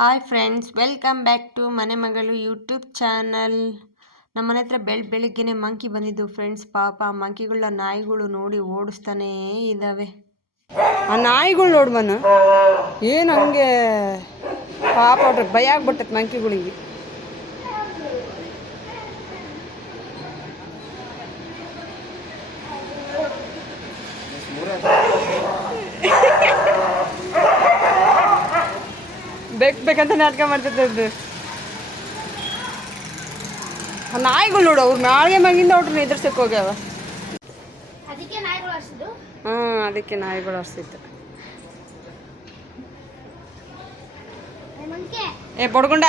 Hi friends welcome back to ಮನೆ ಮಗಳು YouTube channel ನಮ್ಮನೆ ಹತ್ರ ಬೆಳ್ ಬೆಳಿಗ್ಗೆನೆ ಮಂಕಿ ಬಂದಿದ್ದು ಫ್ರೆಂಡ್ಸ್ ಪಾಪ ಮಂಕಿಗಳ ನಾಯಿಗಳು ನೋಡಿ ಓಡಿಸ್ತಾನೇ ಇದ್ದಾವೆ ಆ ನಾಯಿಗಳು ನೋಡ್ಬನು ಮನ. ಏನು ಹಂಗೆ ಪಾಪ ಭಯ ಆಗ್ಬಿಟ್ಟತ್ ಮಂಕಿಗಳಿಗೆ ಬೇಕು ಬೇಕಂತ ನಾಟಕ ಆ ನಾಯಿಗಳು ನೋಡು ಅವ್ರು ನಾಳೆ ಮಗಿಂದ ಅವ್ರು ಎದುರ್ಸಕ್ಕೆ ಹೋಗ್ಯಾವ. ಅದಕ್ಕೆ ನಾಯಿಗಳು ಹರಿಸಿದ್ದು? ಹಾಂ ಅದಕ್ಕೆ ನಾಯಿಗಳು ಹರ್ಸಿತ್ತು ಏ ಬಡ್ಕೊಂಡ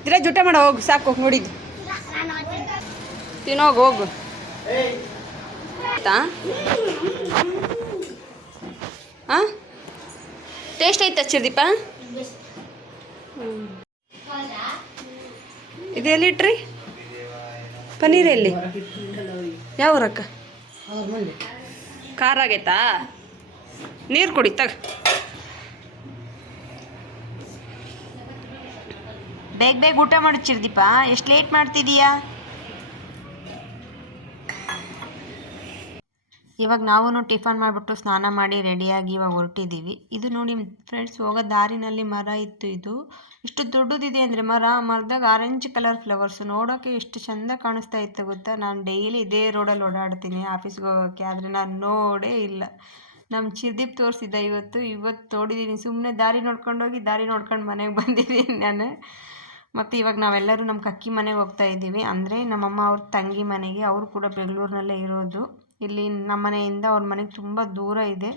ಇದ್ರೆ ಜುಟ್ಟೆ ಮಾಡ ಹೋಗು ಸಾಕು ನೋಡಿದ್ದು ತಿನ್ನೋಗ ಹೋಗು. ಆಯ್ತಾ? ಹಾಂ ಟೇಸ್ಟ್ ಐತೆ ಚಿರ್ದೀಪ? ಇದು ಎಲ್ಲಿಟ್ರಿ? ಪನ್ನೀರ್ ಎಲ್ಲಿ? ಯಾವ ಊರಕ್ಕ? ಖಾರ ಆಗೈತಾ? ನೀರು ಕುಡಿ, ತಗ. ಬೇಗ ಬೇಗ ಊಟ ಮಾಡು ಚಿರ್ದೀಪ. ಎಷ್ಟು ಲೇಟ್ ಮಾಡ್ತಿದೀಯಾ? ಇವಾಗ ನಾವು ಟಿಫನ್ ಮಾಡಿಬಿಟ್ಟು ಸ್ನಾನ ಮಾಡಿ ರೆಡಿಯಾಗಿ ಇವಾಗ ಹೊರಟಿದ್ದೀವಿ ಇದು ನೋಡಿ ಫ್ರೆಂಡ್ಸ್ ಹೋಗೋ ದಾರಿನಲ್ಲಿ ಮರ ಇತ್ತು ಇದು. ಇಷ್ಟು ದೊಡ್ಡದಿದೆ ಅಂದರೆ ಮರ, ಮರದಾಗ ಆರೆಂಜ್ ಕಲರ್ ಫ್ಲವರ್ಸ್ ನೋಡೋಕ್ಕೆ ಎಷ್ಟು ಚೆಂದ ಕಾಣಿಸ್ತಾ ಇತ್ತು ಗೊತ್ತಾ? ನಾನು ಡೈಲಿ ಇದೇ ರೋಡಲ್ಲಿ ಓಡಾಡ್ತೀನಿ ಆಫೀಸ್ಗೆ ಹೋಗೋಕ್ಕೆ ಆದರೆ ನಾನು ನೋಡೇ ಇಲ್ಲ. ನಮ್ಮ ಚಿರ್ದೀಪ್ ತೋರಿಸಿದ್ದ ಇವತ್ತು ಇವತ್ತು ನೋಡಿದ್ದೀನಿ ಸುಮ್ಮನೆ ದಾರಿ ನೋಡ್ಕೊಂಡೋಗಿ ದಾರಿ ನೋಡ್ಕೊಂಡು ಮನೆಗೆ ಬಂದಿದ್ದೀನಿ ನಾನು. ಮತ್ತು ಇವಾಗ ನಾವೆಲ್ಲರೂ ನಮ್ಮ ಕಕ್ಕಿ ಮನೆಗೆ ಹೋಗ್ತಾ ಇದ್ದೀವಿ. ಅಂದರೆ ನಮ್ಮಮ್ಮ ಅವ್ರ ತಂಗಿ ಮನೆಗೆ, ಅವರು ಕೂಡ ಬೆಂಗಳೂರಿನಲ್ಲೇ ಇರೋದು. ಇಲ್ಲಿ ನಮ್ಮ ಮನೆಯಿಂದ ಅವ್ರ ಮನೆಗೆ ತುಂಬ ದೂರ ಇದೆ.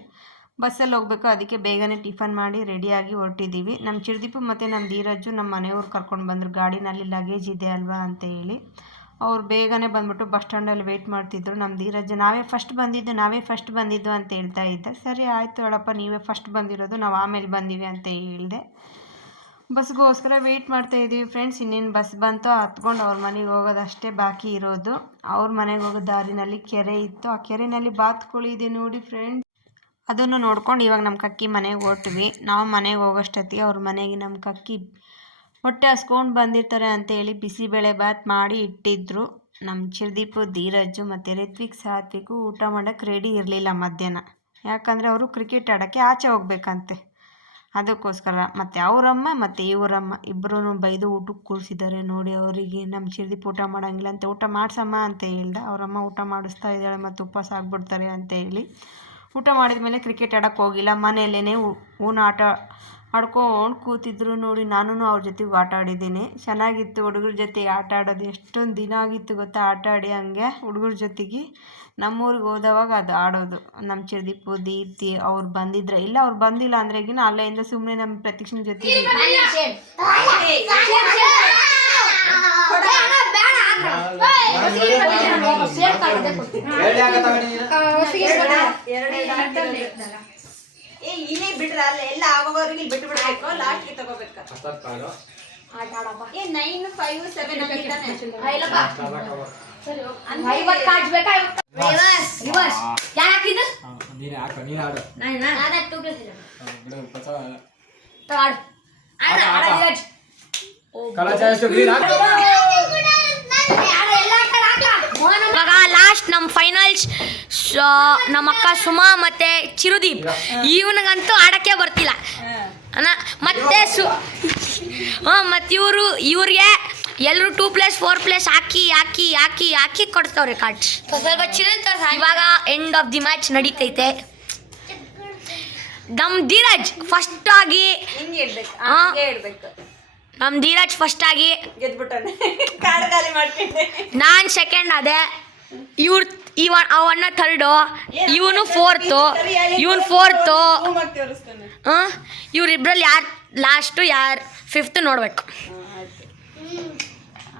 ಬಸ್ಸಲ್ಲಿ ಹೋಗಬೇಕು, ಅದಕ್ಕೆ ಬೇಗನೆ ಟಿಫನ್ ಮಾಡಿ ರೆಡಿಯಾಗಿ ಹೊರಟಿದ್ದೀವಿ. ನಮ್ಮ ಚಿರದೀಪು ಮತ್ತು ನಮ್ಮ ಧೀರಜ್ಜು ನಮ್ಮ ಮನೆಯವ್ರು ಕರ್ಕೊಂಡು ಬಂದರು. ಗಾಡಿನಲ್ಲಿ ಲಗೇಜ್ ಇದೆ ಅಲ್ವಾ ಅಂತ ಹೇಳಿ. ಅವ್ರು ಬೇಗನೆ ಬಂದ್ಬಿಟ್ಟು ಬಸ್ ಸ್ಟ್ಯಾಂಡಲ್ಲಿ ವೆಯ್ಟ್ ಮಾಡ್ತಿದ್ರು. ನಮ್ಮ ಧೀರಜ್ಜು, ನಾವೇ ಫಸ್ಟ್ ಬಂದಿದ್ದು, ನಾವೇ ಫಸ್ಟ್ ಬಂದಿದ್ದು ಅಂತ ಹೇಳ್ತಾ ಇದ್ದೆ. ಸರಿ, ಆಯಿತು ಹೇಳಪ್ಪ ನೀವೇ ಫಸ್ಟ್ ಬಂದಿರೋದು, ನಾವು ಆಮೇಲೆ ಬಂದೀವಿ ಅಂತ ಹೇಳಿದೆ. ಬಸ್ಗೋಸ್ಕರ ವೆಯ್ಟ್ ಮಾಡ್ತಾ ಇದ್ದೀವಿ ಫ್ರೆಂಡ್ಸ್ ಇನ್ನೇನು ಬಸ್ ಬಂತೋ ಹತ್ಕೊಂಡು ಅವ್ರ ಮನೆಗೆ ಹೋಗೋದಷ್ಟೇ ಬಾಕಿ ಇರೋದು. ಅವ್ರ ಮನೆಗೆ ಹೋಗೋ ದಾರಿನಲ್ಲಿ ಕೆರೆ ಇತ್ತು. ಆ ಕೆರೆಯಲ್ಲಿ ಬಾತುಕೋಳಿ ಇದೆ ನೋಡಿ ಫ್ರೆಂಡ್ಸ್ ಅದನ್ನು ನೋಡ್ಕೊಂಡು ಇವಾಗ ನಮ್ಮ ಕಕ್ಕಿ ಮನೆಗೆ ಹೊರಟ್ವಿ. ನಾವು ಮನೆಗೆ ಹೋಗೋಷ್ಟೊತ್ತಿಗೆ ಅವ್ರ ಮನೆಗೆ ನಮ್ಮ ಕಕ್ಕಿ ಹೊಟ್ಟೆ ಹಸ್ಕೊಂಡು ಬಂದಿರ್ತಾರೆ ಅಂತೇಳಿ ಬಿಸಿಬೇಳೆ ಬಾತ್ ಮಾಡಿ ಇಟ್ಟಿದ್ರು. ನಮ್ಮ ಚಿರದೀಪು, ಧೀರಜ್ಜು ಮತ್ತು ರಿತ್ವಿಕ್, ಸಾತ್ವಿಕು ಊಟ ಮಾಡೋಕ್ಕೆ ರೆಡಿ ಇರಲಿಲ್ಲ ಮಧ್ಯಾಹ್ನ. ಯಾಕಂದರೆ ಅವರು ಕ್ರಿಕೆಟ್ ಆಡೋಕ್ಕೆ ಆಚೆ ಹೋಗ್ಬೇಕಂತೆ. ಅದಕ್ಕೋಸ್ಕರ ಮತ್ತು ಅವರಮ್ಮ ಮತ್ತು ಇವರಮ್ಮ ಇಬ್ಬರೂ ಬೈದು ಊಟಕ್ಕೆ ಕೂರಿಸಿದ್ದಾರೆ. ನೋಡಿ, ಅವರಿಗೆ ನಮ್ಮ ಚಿರ್ದೀಪ್ ಊಟ ಮಾಡೋಂಗಿಲ್ಲ ಅಂತ ಊಟ ಮಾಡಿಸಮ್ಮ ಅಂತ ಹೇಳ್ದೆ. ಅವರಮ್ಮ ಊಟ ಮಾಡಿಸ್ತಾ ಇದ್ದಾಳೆ ಮತ್ತು ಉಪವಾಸ ಆಗ್ಬಿಡ್ತಾರೆ ಅಂತ ಹೇಳಿ. ಊಟ ಮಾಡಿದ ಮೇಲೆ ಕ್ರಿಕೆಟ್ ಆಡೋಕ್ಕೆ ಹೋಗಿಲ್ಲ. ಮನೆಯಲ್ಲೇ ಹೂನ ಆಟ ಆಡ್ಕೊಂಡು ಕೂತಿದ್ರು ನೋಡಿ ನಾನು ಅವ್ರ ಜೊತೆಗೆ ಆಟ ಆಡಿದ್ದೀನಿ ಚೆನ್ನಾಗಿತ್ತು ಹುಡುಗರ ಜೊತೆಗೆ ಆಟ ಆಡೋದು ಎಷ್ಟೊಂದು ದಿನ ಆಗಿತ್ತು ಗೊತ್ತಾ ಆಟ ಆಡಿ ಹಂಗೆ ಹುಡುಗರ ಜೊತೆಗೆ ನಮ್ಮೂರಿಗೆ ಹೋದವಾಗ ಅದು ಆಡೋದು ನಮ್ಮ ಚಿರದೀಪು ದೀಪ್ತಿ ಅವ್ರು ಬಂದಿದ್ರೆ ಇಲ್ಲ ಅವ್ರು ಬಂದಿಲ್ಲ ಅಂದ್ರೆಗಿನ ಅಲ್ಲೆಯಿಂದ ಸುಮ್ಮನೆ ನಮ್ಮ ಪ್ರತೀಕ್ಷನ ಜೊತೆಗೆ ಏ ಇಲ್ಲೇ ಬಿಡ್ರ ಅಲ್ಲ ಎಲ್ಲ ಆಗೋವರೆಗೆ ಇಲ್ಲಿ ಬಿಟ್ಟು ಬಿಡಬೇಕು ಲಾಸ್ಟ್ಗೆ ತಗೋಬೇಕು? ಏ ನೈನ್ ಫೈವ್ ಸೆವೆನ್ ನೀನೆ ಹಾಕು ನೀನು ಆಡು ಕಲಾಚಾರ ಎಷ್ಟು ಗ್ರೀನ್ ಹಾಕು ಇವಾಗ ಲಾಸ್ಟ್ ನಮ್ಮ ಫೈನಲ್ಸ್ ನಮ್ಮ ಅಕ್ಕ ಸುಮಾ ಮತ್ತೆ ಚಿರುದೀಪ್. ಇವನಿಗಂತೂ ಆಡಕ್ಕೆ ಬರ್ತಿಲ್ಲ. ಅಣ್ಣ ಮತ್ತೆ ಸು ಹಾಂ ಮತ್ತು ಇವರು ಇವ್ರಿಗೆ ಎಲ್ಲರೂ ಟೂ ಪ್ಲೇಸ್ ಫೋರ್ ಪ್ಲೇಸ್ ಹಾಕಿ ಹಾಕಿ ಹಾಕಿ ಹಾಕಿ ಕೊಡ್ತಾವ್ರೆ ಕಾರ್ಡ್ಸ್ ಸ್ವಲ್ಪ ಚಿರಂತ ಇವಾಗ ಎಂಡ್ ಆಫ್ ದಿ ಮ್ಯಾಚ್ ನಡೀತೈತೆ. ನಮ್ ಧೀರಜ್ ಫಸ್ಟ್ ಆಗಿ ನಮ್ ಧೀರಜ್ ಫಸ್ಟ್ ಆಗಿ ನಾನ್ ಸೆಕೆಂಡ್ ಅದೇ ಇವ್ರ ಇವ ಅವಣ್ಣ ಥರ್ಡು ಇವನು ಫೋರ್ತು ಇವನು ಫೋರ್ತು ಇವ್ರಿಬ್ರಲ್ಲಿ ಯಾರು ಲಾಸ್ಟು ಯಾರು ಫಿಫ್ತ್ ನೋಡ್ಬೇಕು.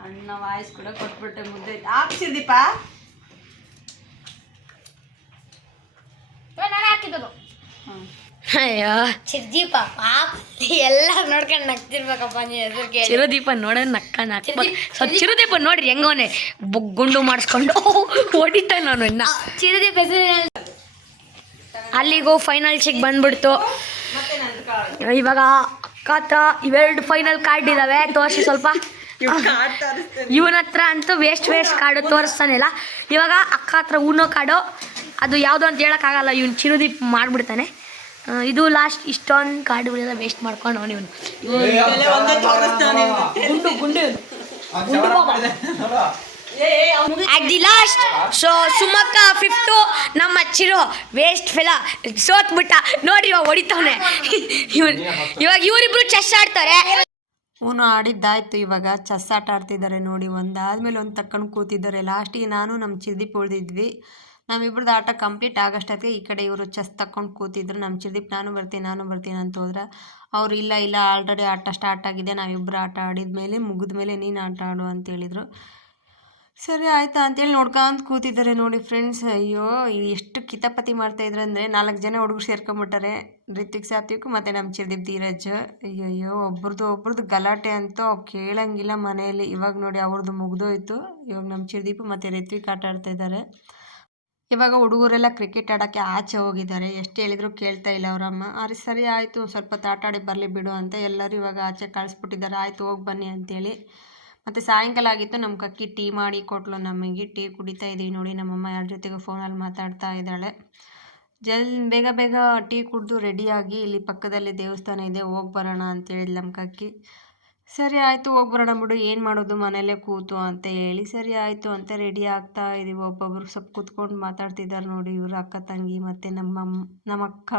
ಅಣ್ಣ ವಾಯ್ಸ್ ಕೂಡ ಕೊಟ್ಬಿಟ್ಟೆ ಮುದ್ದೆ. ಹಾಕ್ಸಿದೀಪ ಅಯ್ಯೋ. ಚಿರ್ದೀಪ ಪಾಪ. ಎಲ್ಲ ನೋಡ್ಕೊಂಡು ನಗ್ತಿರ್ಬೇಕಪ್ಪ ನೀ ಹೆಸರಿಗೆ ಚಿರುದೀಪ ನೋಡ ನಕ್ಕ ನಕ್ಕ ಸ್ವಲ್ಪ ಚಿರುದೀಪ ನೋಡ್ರಿ ಹೆಂಗವನೆ? ಗುಂಡು ಮಾಡಿಸ್ಕೊಂಡು ಹೊಡಿತಾನೆ ನಾನು ಇನ್ನ. ಚಿರದೀಪ ಹೆಸರು ಅಲ್ಲಿಗೂ ಫೈನಲ್ಸಿಗೆ ಬಂದ್ಬಿಡ್ತು. ಇವಾಗ ಅಕ್ಕ ಹತ್ರ ಇವೆರಡು ಫೈನಲ್ ಕಾರ್ಡ್ ಇದಾವೆ. ತೋರಿಸಿ ಸ್ವಲ್ಪ. ಇವನ ಹತ್ರ ಅಂತೂ ವೇಸ್ಟ್ ವೇಸ್ಟ್ ಕಾರ್ಡು ತೋರಿಸ್ತಾನಿಲ್ಲ. ಇವಾಗ ಅಕ್ಕ ಹತ್ರ ಊನೋ ಕಾರ್ಡು ಅದು ಯಾವುದು ಅಂತ ಹೇಳೋಕ್ಕಾಗಲ್ಲ. ಇವ್ನು ಚಿರುದೀಪ್ ಮಾಡಿಬಿಡ್ತಾನೆ. ಇದು ಲಾಸ್ಟ್ ಇಷ್ಟೊಂದು ಕಾರ್ಡುಗಳೆಲ್ಲ ವೇಸ್ಟ್ ಮಾಡ್ಕೊಂಡು ಅವನು ಇವನು. ಗುಂಡು ಗುಂಡು ಅಟ್ ದಿ ಲಾಸ್ಟ್ ಸೊ ಸುಮಕ್ಕ ಫಿಫ್ಟು ನಮ್ಮ ಚಿರು ವೇಸ್ಟ್ ಫೆಲ ಸೋತ್ಬಿಟ್ಟ ನೋಡಿ ಇವಾಗ ಹೊಡಿತವನೆ. ಇವನು ಇವಾಗ ಇವರಿಬ್ರು ಚೆಸ್ ಆಡ್ತಾರೆ. ಅವನು ಆಡಿದ್ದಾಯ್ತು ಇವಾಗ. ಚೆಸ್ ಆಟ ಆಡ್ತಿದ್ದಾರೆ ನೋಡಿ. ಒಂದಾದ್ಮೇಲೆ ಒಂದು ತಕ್ಕೊಂಡು ಕೂತಿದ್ದಾರೆ. ಲಾಸ್ಟಿಗೆ ನಾನು ನಮ್ಮ ಚಿರ್ದೀಪ್ ಉಳಿದಿದ್ವಿ. ನಮ್ಮಿಬ್ರದ್ದು ಆಟ ಕಂಪ್ಲೀಟ್ ಆಗೋಷ್ಟೊತ್ತಿಗೆ ಈ ಕಡೆ ಇವರು ಚೆಸ್ ತಕ್ಕೊಂಡು ಕೂತಿದ್ರು. ನಮ್ಮ ಚಿರದೀಪ್ ನಾನು ಬರ್ತೀನಿ ನಾನು ಬರ್ತೀನಿ ಅಂತ ಹೋದ್ರೆ, ಅವ್ರು ಇಲ್ಲ ಇಲ್ಲ, ಆಲ್ರೆಡಿ ಆಟ ಸ್ಟಾರ್ಟ್ ಆಗಿದೆ ನಾವಿಬ್ಬರು ಆಟ ಆಡಿದ ಮೇಲೆ, ಮುಗಿದ ಮೇಲೆ ನೀನು ಆಟ ಆಡು ಅಂತ ಹೇಳಿದರು. ಸರಿ, ಆಯಿತಾ ಅಂತೇಳಿ ನೋಡ್ಕೊಂತ ಕೂತಿದ್ದಾರೆ ನೋಡಿ ಫ್ರೆಂಡ್ಸ್. ಅಯ್ಯೋ, ಎಷ್ಟು ಕಿತಾಪತಿ ಮಾಡ್ತಾಯಿದ್ರು ಅಂದರೆ ನಾಲ್ಕು ಜನ ಹುಡುಗರು ಸೇರ್ಕೊಂಬಿಟ್ಟಾರೆ. ರಿತಿಕ್ ಸಾತ್ವಿಕ್ ಮತ್ತು ನಮ್ಮ ಚಿರದೀಪ್ ಧೀರಜ್. ಅಯ್ಯಯ್ಯೋ ಒಬ್ರದ್ದು ಒಬ್ರದ್ದು ಗಲಾಟೆ ಅಂತೂ ಕೇಳಂಗಿಲ್ಲ ಮನೆಯಲ್ಲಿ. ಇವಾಗ ನೋಡಿ ಅವ್ರದ್ದು ಮುಗ್ದೋಯ್ತು. ಇವಾಗ ನಮ್ಮ ಚಿರದೀಪ್ ಮತ್ತು ರಿತ್ವಿಕ್ ಆಟ ಆಡ್ತಾ ಇದ್ದಾರೆ. ಇವಾಗ ಹುಡುಗರೆಲ್ಲ ಕ್ರಿಕೆಟ್ ಆಡೋಕ್ಕೆ ಆಚೆ ಹೋಗಿದ್ದಾರೆ. ಎಷ್ಟು ಹೇಳಿದ್ರು ಕೇಳ್ತಾ ಇಲ್ಲ ಅವರಮ್ಮ. ಅರೆ ಸರಿ ಆಯಿತು, ಸ್ವಲ್ಪ ಆಡಿ ಬರಲಿ ಬಿಡು ಅಂತ ಎಲ್ಲರೂ ಇವಾಗ ಆಚೆ ಕಳಿಸ್ಬಿಟ್ಟಿದ್ದಾರೆ. ಆಯಿತು, ಹೋಗಿ ಬನ್ನಿ ಅಂತೇಳಿ. ಮತ್ತು ಸಾಯಂಕಾಲ ಆಗಿತ್ತು ನಮ್ಮ ಕಕ್ಕಿ ಟೀ ಮಾಡಿ ಕೊಟ್ಲು ನಮಗೆ ಟೀ ಕುಡಿತಾ ಇದ್ದೀವಿ ನೋಡಿ, ನಮ್ಮಮ್ಮ ಯಾರ ಜೊತೆಗೂ ಫೋನಲ್ಲಿ ಮಾತಾಡ್ತಾ ಇದ್ದಾಳೆ. ಜಲ್ ಬೇಗ ಬೇಗ ಟೀ ಕುಡಿದು ರೆಡಿಯಾಗಿ ಇಲ್ಲಿ ಪಕ್ಕದಲ್ಲಿ ದೇವಸ್ಥಾನ ಇದೆ, ಹೋಗಿ ಬರೋಣ ಅಂತೇಳಿದ್ಲು ನಮ್ಮ ಕಕ್ಕಿ. ಸರಿ ಆಯಿತು, ಹೋಗಿ ಬರೋಣ ಬಿಡು, ಏನು ಮಾಡೋದು, ಮನೆಯಲ್ಲೇ ಕೂತು, ಅಂತ ಹೇಳಿ, ಸರಿ ಆಯಿತು, ಅಂತ ರೆಡಿ ಆಗ್ತಾ ಇದ್ದೀವಿ ಒಬ್ಬೊಬ್ರು ಸ್ವಲ್ಪ ಕೂತ್ಕೊಂಡು ಮಾತಾಡ್ತಿದ್ದಾರೆ ನೋಡಿ, ಇವರು ಅಕ್ಕ, ತಂಗಿ ಮತ್ತು ನಮ್ಮ ನಮ್ಮ ಅಕ್ಕ.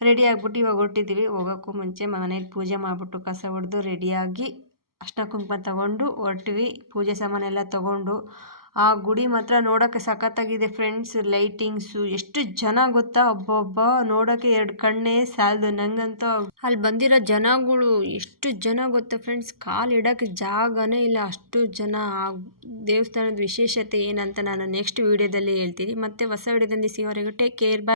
ರೆಡಿ ಆಗ್ಬಿಟ್ಟು ಇವಾಗ ಹೊರಟಿದ್ದೀವಿ ಹೋಗೋಕ್ಕೂ ಮುಂಚೆ ಮನೇಲಿ ಪೂಜೆ ಮಾಡಿಬಿಟ್ಟು ಕಸ ಹೊಡೆದು ರೆಡಿಯಾಗಿ ಅಷ್ಟ ಕುಂಕುಮ ತಗೊಂಡು ಹೊರಟ್ವಿ. ಪೂಜೆ ಸಾಮಾನೆಲ್ಲ ತಗೊಂಡು ಆ ಗುಡಿ ಮಾತ್ರ ನೋಡೋಕೆ ಸಖತ್ತಾಗಿದೆ ಫ್ರೆಂಡ್ಸ್ ಲೈಟಿಂಗ್ಸು ಎಷ್ಟು ಜನ ಗೊತ್ತಾ? ಒಬ್ಬೊಬ್ಬ ನೋಡೋಕೆ ಎರಡು ಕಣ್ಣೇ ಸಾಲದು. ನಂಗಂತೂ ಅಲ್ಲಿ ಬಂದಿರೋ ಜನಗಳು ಎಷ್ಟು ಜನ ಗೊತ್ತಾ ಫ್ರೆಂಡ್ಸ್ ಕಾಲು ಇಡೋಕೆ ಜಾಗನೇ ಇಲ್ಲ. ಅಷ್ಟು ಜನ ಆ ದೇವಸ್ಥಾನದ ವಿಶೇಷತೆ ಏನಂತ ನಾನು ನೆಕ್ಸ್ಟ್ ವಿಡಿಯೋದಲ್ಲಿ ಹೇಳ್ತೀನಿ. ಮತ್ತೆ ಹೊಸ ವಿಡಿಯೋದಲ್ಲಿ ಸಿಗೋವರೆಗೂ ಟೇಕ್ ಕೇರ್ ಬಾಯ್